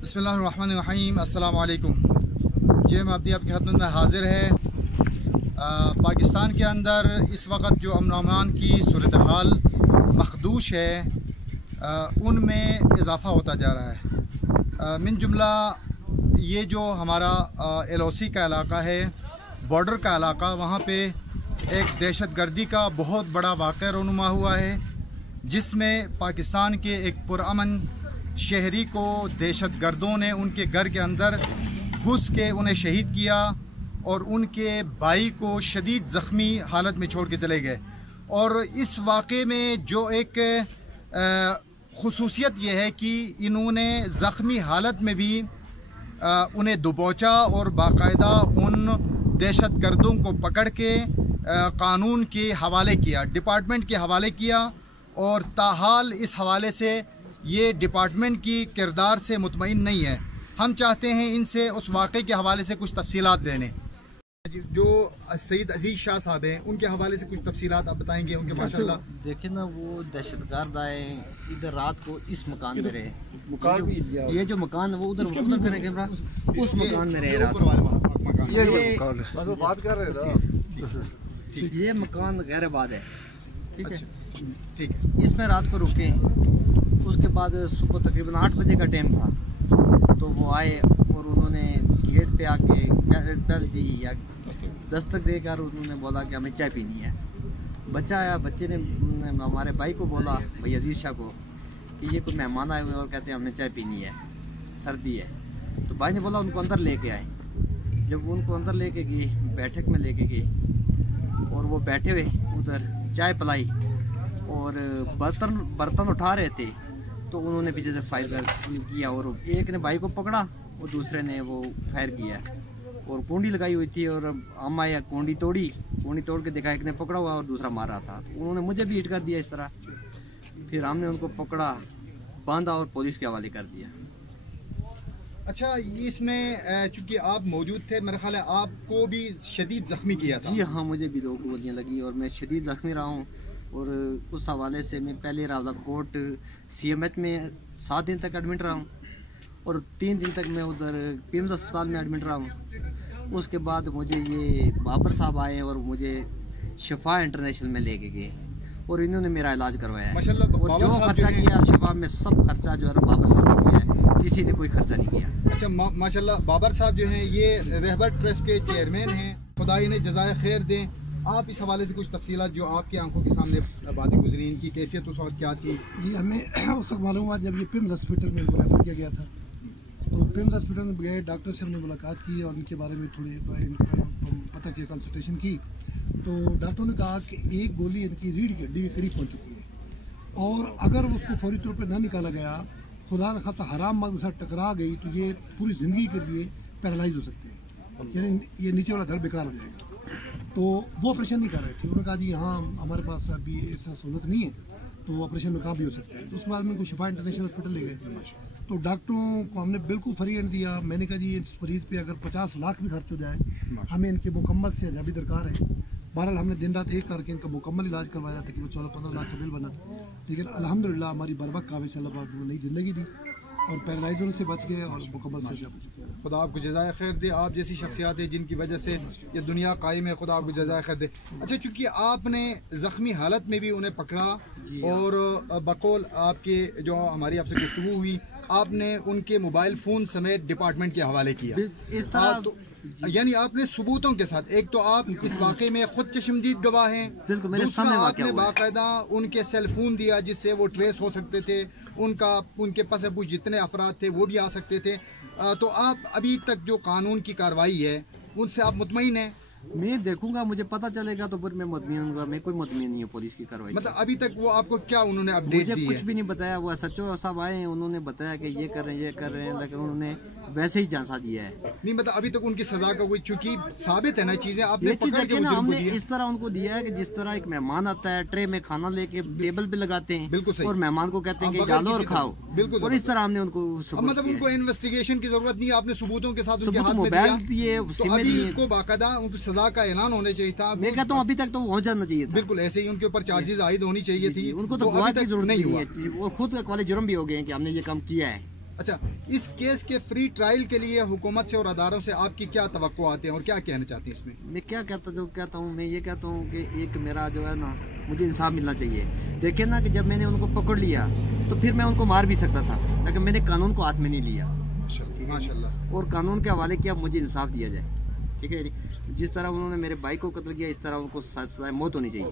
बिस्मिल्लाहिर्रहमानिर्रहीम। अस्सलाम वालेकुम। ये मबदी आपकी खिदमत में हाज़िर है। पाकिस्तान के अंदर इस वक्त जो अमन अमान की सूरत हाल मखदूश है उनमें इजाफ़ा होता जा रहा है। मिन जुमला ये जो हमारा LOC का इलाका है, बॉर्डर का इलाका, वहाँ पे एक दहशत गर्दी का बहुत बड़ा वाक़या रूनुमा हुआ है, जिसमें पाकिस्तान के एक पुरअमन शहरी को दहशत गर्दों ने उनके घर के अंदर घुस के उन्हें शहीद किया और उनके भाई को शदीद ज़ख्मी हालत में छोड़ के चले गए। और इस वाक़े में जो एक खुसूसियत यह है कि इन्होंने ज़ख्मी हालत में भी उन्हें दबोचा और बाकायदा उन दहशत गर्दों को पकड़ के कानून के हवाले किया, डिपार्टमेंट के हवाले किया। और ताहाल इस हवाले से ये डिपार्टमेंट की किरदार से मुतमईन नहीं है। हम चाहते हैं इनसे उस वाक़े के हवाले से कुछ तफसीलात लेने। जो सईद अजीज शाह साहब हैं, उनके हवाले से कुछ तफसीलात आप बताएंगे उनके? माशाल्लाह देखिए ना, वो दहशतगर्द आए इधर रात को इस मकान में रहे। ये जो मकान है वो उधर करें कैमरा, उस मकान में रहे रात को। ये मकान गैर आबाद है, ठीक है, ठीक है। इसमें रात को रुके। उसके बाद सुबह तकरीबन 8 बजे का टाइम था, तो वो आए और उन्होंने गेट पे आके बेल दी या दस्तक देकर उन्होंने बोला कि हमें चाय पीनी है। बच्चा आया, बच्चे ने हमारे भाई को बोला, भाई अजीज शाह को, कि ये कोई मेहमान आए हुए और कहते हैं हमें चाय पीनी है, सर्दी है। तो भाई ने बोला उनको अंदर लेके आए। जब उनको अंदर लेके गई, बैठक में लेके गई और वो बैठे हुए उधर चाय पिलाई और बर्तन उठा रहे थे, तो उन्होंने पीछे से फायर किया और एक ने भाई को पकड़ा और दूसरे ने वो फायर किया और कुंडी लगाई हुई थी। और हम आया, कुंडी तोड़ के देखा, एक ने पकड़ा हुआ और दूसरा मारा था। तो उन्होंने मुझे भी हिट कर दिया इस तरह। फिर हमने उनको पकड़ा, बांधा और पुलिस के हवाले कर दिया। अच्छा, इसमें चूंकि आप मौजूद थे, मेरा ख्याल है आपको भी शदीद जख्मी किया था? जी हाँ, मुझे भी 2 गोलियाँ लगी और मैं शदीद जख्मी रहा हूँ। और उस हवाले से मैं पहले रावलाकोट CMH में 7 दिन तक एडमिट रहा हूँ और 3 दिन तक मैं उधर PIMS अस्पताल में एडमिट रहा हूँ। उसके बाद मुझे ये बाबर साहब आए और मुझे शिफा इंटरनेशनल में लेके गए और इन्होंने मेरा इलाज करवाया। माशाल्लाह, और जो खर्चा किया शिफा में, सब खर्चा जो है बाबर साहब ने किया है, किसी ने कोई खर्चा नहीं किया। अच्छा, माशाल्लाह, बाबर साहब जो हैं ये रहबर ट्रस्ट के चेयरमैन हैं, खुदा इन्हें जज़ाए खैर दें। आप इस हवाले से कुछ तफसीलात जो आपकी आंखों के सामने बातें गुजरी, इनकी कैफियत उस वक्त क्या थी? जी, हमें उस वक्त मालूम हुआ जब ये PIMS हॉस्पिटल में रेफर किया गया था, तो PIMS हॉस्पिटल में गए, डॉक्टर से हमने मुलाकात की और इनके बारे में थोड़ी पता किया, कंसल्टेशन की। तो डॉक्टर ने कहा कि एक गोली इनकी रीढ़ की हड्डी के करीब पहुँच चुकी है और अगर उसको फौरी तौर पर ना निकाला गया, खुदा न खासा हराम मर्द के साथ टकरा गई, तो ये पूरी ज़िंदगी के लिए पैरालाइज हो सकते हैं, यानी ये नीचे वाला धड़ बेकार हो जाएगा। तो वो ऑपरेशन नहीं कर रहे थे। उन्होंने कहा जी हाँ, हमारे पास अभी ऐसा सहूलत नहीं है, तो ऑपरेशन में काम भी हो सकता है। तो उसके बाद में को शिफा इंटरनेशनल हॉस्पिटल ले गए, तो डॉक्टरों को हमने बिल्कुल फ्री हैंड दिया। मैंने कहा जी इस मरीज़ पे अगर 50 लाख भी खर्च हो जाए, हमें इनके मुकम्मल से अजाबी दरकार है। बहरहाल हमने दिन रात एक करके इनका मुकम्मल इलाज करवाया, तकरीबन 14-15 लाख का बिल बना। लेकिन अल्हम्दुलिल्लाह हमारी बरवक्त काबे से अल्लाह पाक ने नई ज़िंदगी दी और पैरालाइज होने से बच गए और मुकम्मल से हो चुके हैं। खुदा आपको जज़ाए खैर दे। आप जैसी शख्सियात है जिनकी वजह से ये दुनिया कायम है, खुदा आपको जज़ाए खैर दे। अच्छा, चूँकि आपने ज़ख्मी हालत में भी उन्हें पकड़ा और बकौल आपके जो हमारी आपसे गुफ्तगू हुई, आपने उनके मोबाइल फ़ोन समेत डिपार्टमेंट के हवाले किया। इस तरह तो यानी आपने सबूतों के साथ, एक तो आप इस वाक़े में खुद चश्मदीद गवाह हैं, दूसरा आपने बाकायदा उनके सेल फोन दिया जिससे वो ट्रेस हो सकते थे, उनके पास कुछ जितने अफराद थे वो भी आ सकते थे। तो आप अभी तक जो कानून की कार्रवाई है उनसे आप मुतमईन हैं? मैं देखूंगा, मुझे पता चलेगा तो फिर मैं मुतमईन हूँगा। मैं कोई मुतमईन नहीं हूँ पुलिस की कार्रवाई। मतलब अभी तक वो आपको क्या उन्होंने अपडेट दी है? मुझे कुछ भी नहीं बताया। वो SHO साहब आए हैं, उन्होंने बताया कि ये कर रहे हैं, लेकिन उन्होंने वैसे ही झांसा दिया है। नहीं, मतलब अभी तक उनकी सजा का कोई, चूंकि साबित है ना चीजें, आपने पकड़ के हमने इस तरह उनको दिया है कि जिस तरह एक मेहमान आता है, ट्रे में खाना लेके टेबल पे लगाते हैं, बिल्कुल सही, और मेहमान को कहते हैं कि डालो और खाओ, बिल्कुल, और इस तरह हमने उनको, मतलब उनको इन्वेस्टिगेशन की जरूरत नहीं है, आपने सबूतों के साथ उनके हाथ में मोबाइल दिए, उनको बाकायदा उनकी सजा का ऐलान होना चाहिए था। मैं कहता हूँ अभी तक तो पहुँच जाना चाहिए था। बिल्कुल, ऐसे ही उनके ऊपर चार्जेस आयद होनी चाहिए थी। उनको तो गवाह की जरूरत नहीं है, वो खुद कॉलेज जुर्म भी हो गए कि हमने ये काम किया है। अच्छा, इस केस के फ्री ट्रायल के लिए हुकूमत से और अदारों से आपकी क्या तवक्कुआत हैं और क्या कहना चाहती हैं इसमें? मैं क्या कहता हूँ मैं ये कहता हूँ कि एक मेरा जो है ना, मुझे इंसाफ मिलना चाहिए। देखिए ना कि जब मैंने उनको पकड़ लिया तो फिर मैं उनको मार भी सकता था, लेकिन मैंने कानून को हाथ में नहीं लिया। माशाल्लाह। और कानून के हवाले किया, मुझे इंसाफ दिया जाए, ठीक है। जिस तरह उन्होंने मेरे भाई को कत्ल किया, इस तरह उनको सजा मौत होनी चाहिए।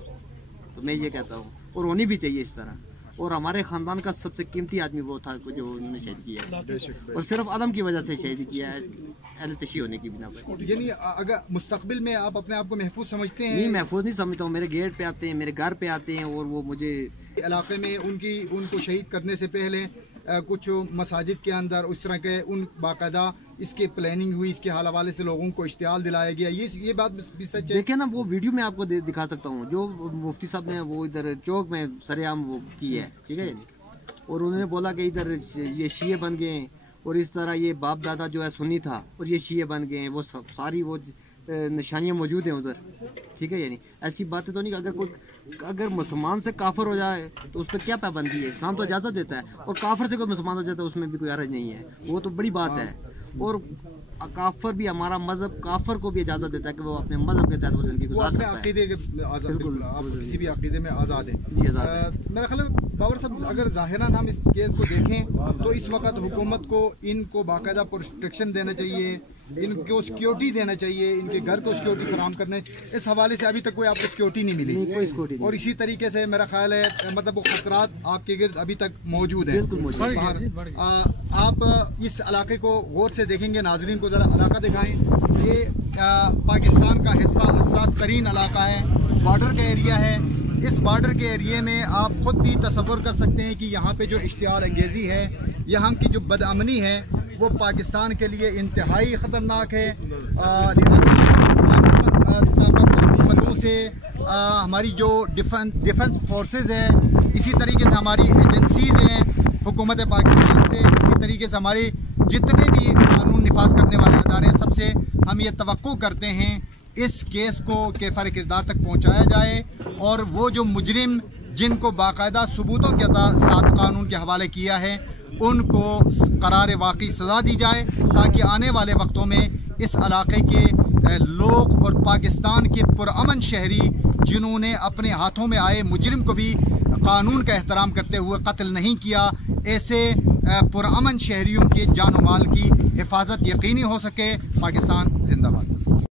तो मैं ये कहता हूँ, और होनी भी चाहिए इस तरह। और हमारे खानदान का सबसे कीमती आदमी वो था जो उन्होंने शहीद किया है, और सिर्फ आदम की वजह से शहीद किया है, अहले तशी होने की बिना पर। यानी अगर मुस्तकबिल में आप अपने आप को महफूज समझते हैं? नहीं, महफूज नहीं समझता हूँ। मेरे गेट पे आते हैं, मेरे घर पे आते हैं, और वो मुझे इलाके में उनको शहीद करने से पहले कुछ मसाजिद के अंदर उस तरह के बाकायदा इसकी प्लानिंग हुई, इसके हवाले से लोगों को इश्तिहार दिलाया गया, ये बात भी सच है? देखिए ना, वो वीडियो में आपको दिखा सकता हूँ जो मुफ्ती साहब ने वो इधर चौक में सरेआम वो की है, ठीक है। और उन्होंने बोला कि इधर ये शिये बन गए हैं, और इस तरह ये बाप दादा जो है सुन्नी था और ये शिये बन गए हैं, वो सब सारी वो निशानियाँ मौजूद हैं उधर, ठीक है। यानी ऐसी बातें तो नहीं कि अगर मुसलमान से काफिर हो जाए तो उस पर क्या पाबंदी है? इस्लाम तो इजाज़त देता है, और काफिर से कोई मुसलमान हो जाता है उसमें भी कोई हर्ज नहीं है, वो तो बड़ी बात है। और काफिर भी, हमारा मजहब काफिर को भी इजाज़त देता है कि वो अपने मजहब के तहत वो जिंदगी गुजार सकता है। किसी भी अकीदे में आज़ाद है। मेरा ख्याल है बाबर साहब, अगर ज़ाहिरन हम इस केस को देखें तो इस वक्त हुकूमत को इनको बाकायदा प्रोटेक्शन देना चाहिए, इनको सिक्योरिटी देना चाहिए, इनके घर को सिक्योरिटी फराहम करने। इस हवाले से अभी तक कोई आपको सिक्योरिटी नहीं मिली, और इसी तरीके से मेरा ख्याल है मतलब वो खतरात आपके गिर्द अभी तक मौजूद है। आप इस इलाके को गौर से देखेंगे, नाजरीन को जरा इलाका दिखाएं। ये पाकिस्तान का हसास तरीन इलाका है, बॉर्डर का एरिया है। इस बॉर्डर के एरिए में आप खुद भी तसव्वुर कर सकते हैं कि यहाँ पे जो इश्तिहार अंगेज़ी है, यहाँ की जो बदअमनी है, वो पाकिस्तान के लिए इंतहाई ख़तरनाक है। हुकूमतों से हमारी जो डिफेंस फोर्सेस हैं, इसी तरीके से हमारी एजेंसीज़ हैं हुकूमत पाकिस्तान से, इसी तरीके से हमारे जितने भी कानून निफाज करने वाले अदारे हैं, सबसे हम ये तवक्को करते हैं इस केस को केफर किरदार तक पहुँचाया जाए, और वो जो मुजरिम जिनको बाकायदा सबूतों के साथ कानून के हवाले किया है, उनको करार वाकई सज़ा दी जाए, ताकि आने वाले वक्तों में इस इलाके के लोग और पाकिस्तान के पुरअमन शहरी जिन्होंने अपने हाथों में आए मुजरिम को भी कानून का एहतराम करते हुए कत्ल नहीं किया, ऐसे पुरअमन शहरियों के जान और माल की हिफाजत यकीनी हो सके। पाकिस्तान जिंदाबाद।